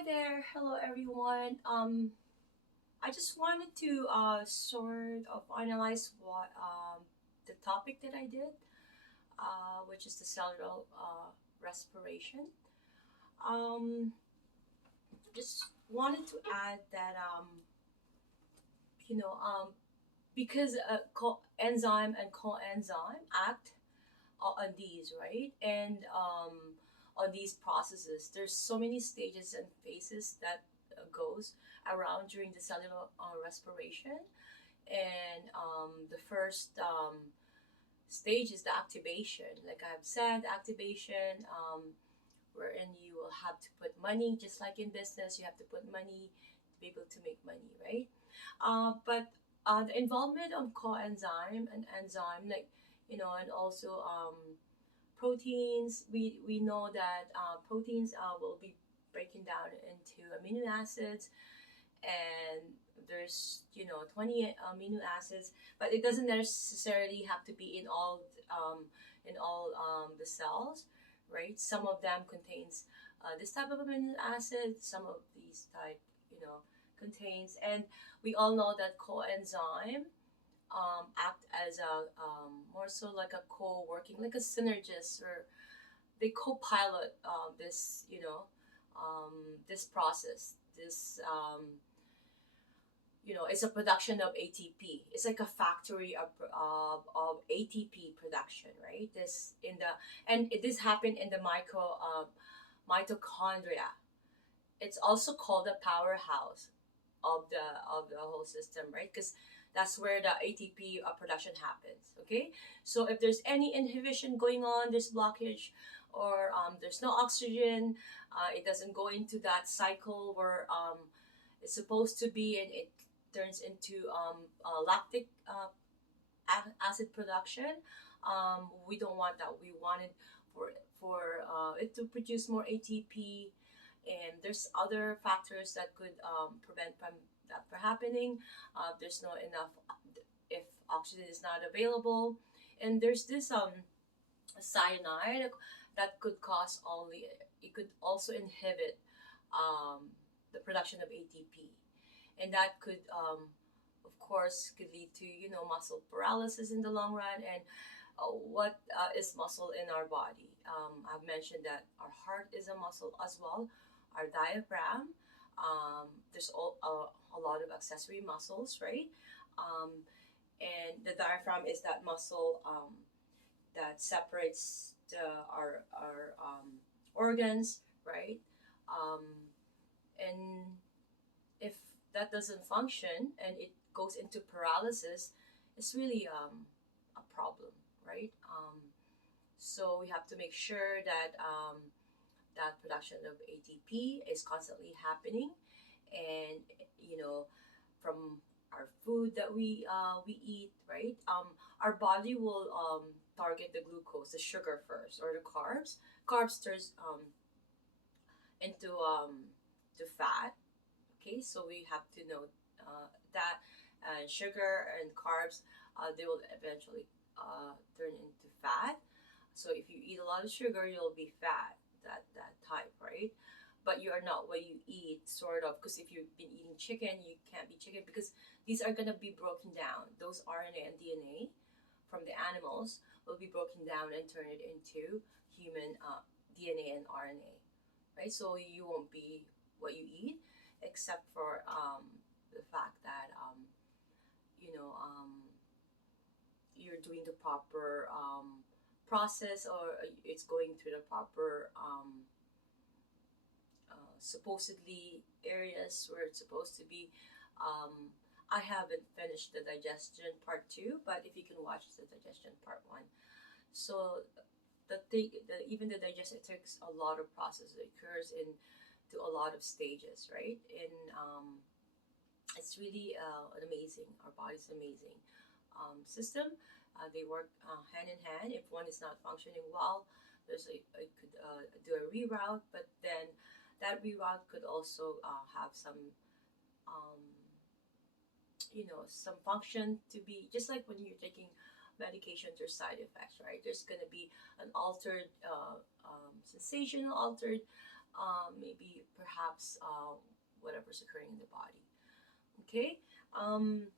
Hi there, hello everyone. I just wanted to sort of analyze what the topic that I did, which is the cellular respiration. Um, just wanted to add that you know because enzyme and coenzyme act on these, right, and on these processes. There's so many stages and phases that goes around during the cellular respiration, and the first stage is the activation. Like I've said, activation, wherein you will have to put money, just like in business, you have to put money to be able to make money, right? But the involvement of coenzyme and enzyme, like and also proteins. We know that proteins will be breaking down into amino acids, and there's 20 amino acids, but it doesn't necessarily have to be in all the cells, right? Some of them contains this type of amino acid, some of these type contains, and we all know that coenzyme act as a more so like a co-working, like a synergist, or they co-pilot this process. This it's a production of ATP. It's like a factory of ATP production, right? This in the and this happened in the mitochondria. It's also called the powerhouse of the whole system, right? Because that's where the ATP production happens. Okay, so if there's any inhibition going on, there's blockage, or there's no oxygen, it doesn't go into that cycle where it's supposed to be, and it turns into lactic acid production. We don't want that. We want it for it to produce more ATP, and there's other factors that could prevent from that from happening. There's not enough if oxygen is not available, and there's this cyanide that could cause only. It could also inhibit the production of ATP, and that could of course could lead to muscle paralysis in the long run. And what is muscle in our body? I've mentioned that our heart is a muscle as well, our diaphragm. There's a lot of accessory muscles, right? Um, and the diaphragm is that muscle that separates our organs, right? Um, and if that doesn't function and it goes into paralysis, it's really a problem, right? So we have to make sure that that production of ATP is constantly happening, and from our food that we eat, right? Our body will target the glucose, the sugar first, or the carbs. Carbs turns into to fat. Okay, so we have to know that sugar and carbs, they will eventually turn into fat. So if you eat a lot of sugar, you'll be fat, that type, right? But you are not what you eat, sort of, because if you've been eating chicken, you can't be chicken, because these are gonna be broken down. Those RNA and DNA from the animals will be broken down and turn it into human DNA and RNA, right? So you won't be what you eat, except for the fact that you know um, you're doing the proper process, or it's going through the proper supposedly areas where it's supposed to be. Um, I haven't finished the digestion part two, but if you can watch the digestion part one, so even the digestion, it takes a lot of process. It occurs in to a lot of stages, right? And it's really an amazing. Our body's amazing system. They work hand in hand. If one is not functioning well, it could do a reroute, but then that reroute could also have um, some function to be, just like when you're taking medication, there's side effects, right? There's going to be an altered sensation, altered maybe perhaps whatever's occurring in the body. Okay. Um,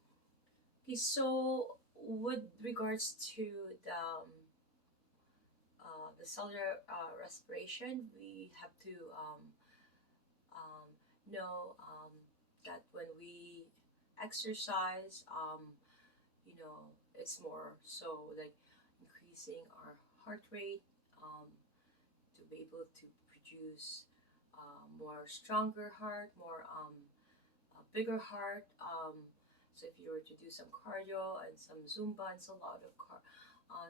okay. So with regards to the cellular respiration, we have to um, know that when we exercise, it's more so like increasing our heart rate, um, to be able to produce more stronger heart, more bigger heart. So if you were to do some cardio and some Zumba and so a lot of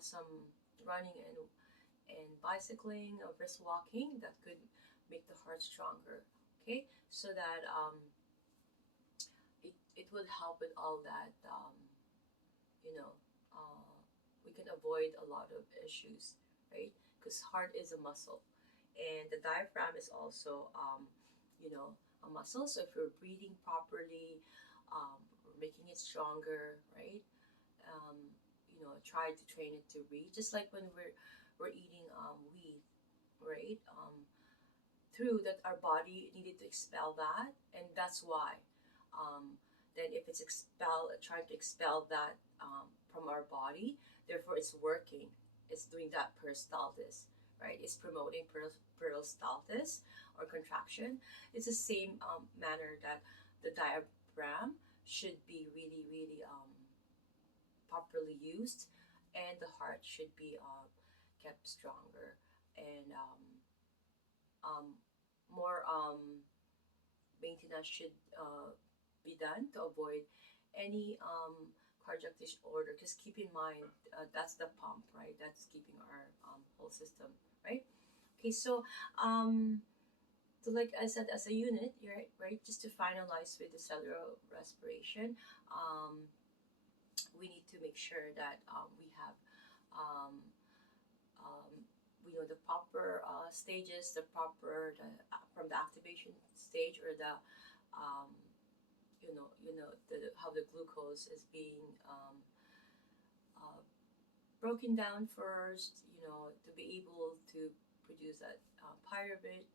some running and bicycling or brisk walking, that could make the heart stronger. Okay, so that it would help with all that. You know, uh, we can avoid a lot of issues, right? Because heart is a muscle, and the diaphragm is also, a muscle. So if you're breathing properly, we're making it stronger, right? Um, try to train it to breathe, just like when we're eating wheat, right? Through that, our body needed to expel that, and that's why. Um, then if it's trying to expel that from our body, therefore it's working. It's doing that peristaltis, right? It's promoting peristaltis or contraction. It's the same manner that the diaphragm should be really, really properly used, and the heart should be kept stronger and um, more maintenance should be done to avoid any cardiac disorder. Because keep in mind, that's the pump, right? That's keeping our whole system, right? Okay, so like I said, as a unit, right, just to finalize with the cellular respiration, we need to make sure that we have um, um, the proper stages, from the activation stage, or the um, how the glucose is being uh, broken down first, to be able to produce that pyruvate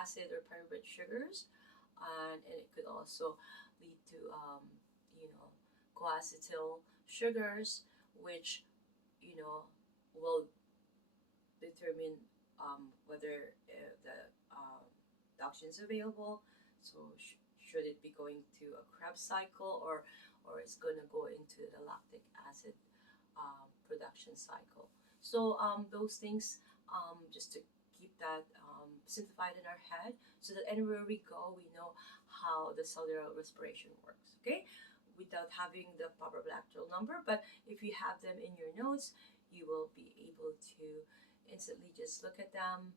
acid or pyruvate sugars, and it could also lead to you know coacetyl sugars, which you know will determine whether the oxygen is available. So should it be going to a Krebs cycle, or it's going to go into the lactic acid production cycle. So those things, just to keep that simplified in our head, so that anywhere we go, we know how the cellular respiration works. Okay, without having the proper lactal number, but if you have them in your notes, you will be able to instantly just look at them,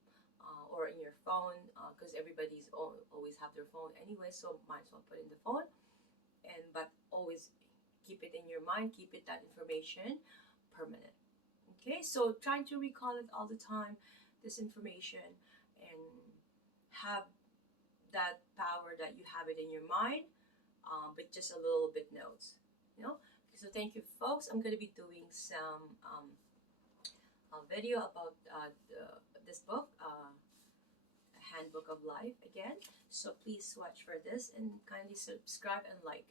or in your phone, because everybody's always have their phone anyway, so might as well put in the phone, but always keep it in your mind, keep it that information permanent. Okay, so trying to recall it all the time, this information, and have that power that you have it in your mind, but just a little bit notes, so thank you, folks. I'm going to be doing some a video about this book, Handbook of Life, again. So please watch for this and kindly subscribe and like.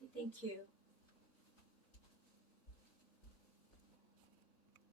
Okay, thank you.